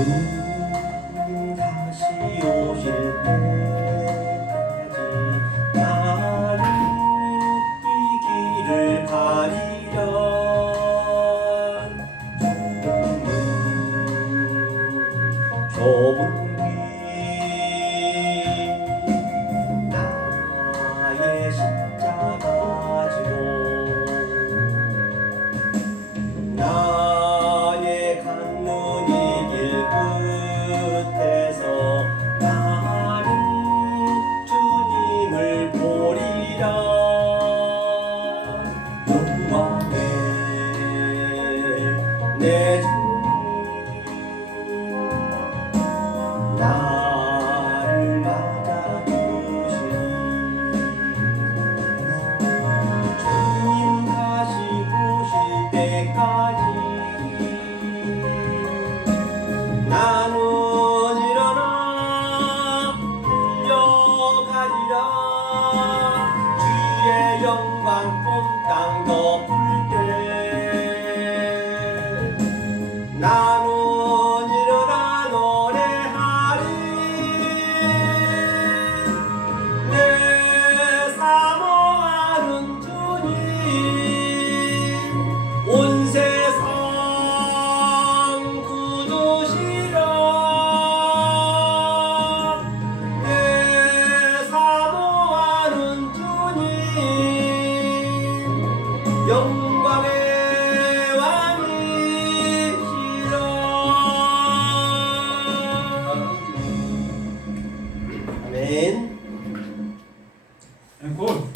Amen. dead. Now. 영광의 왕이시여 아멘. 앵콜.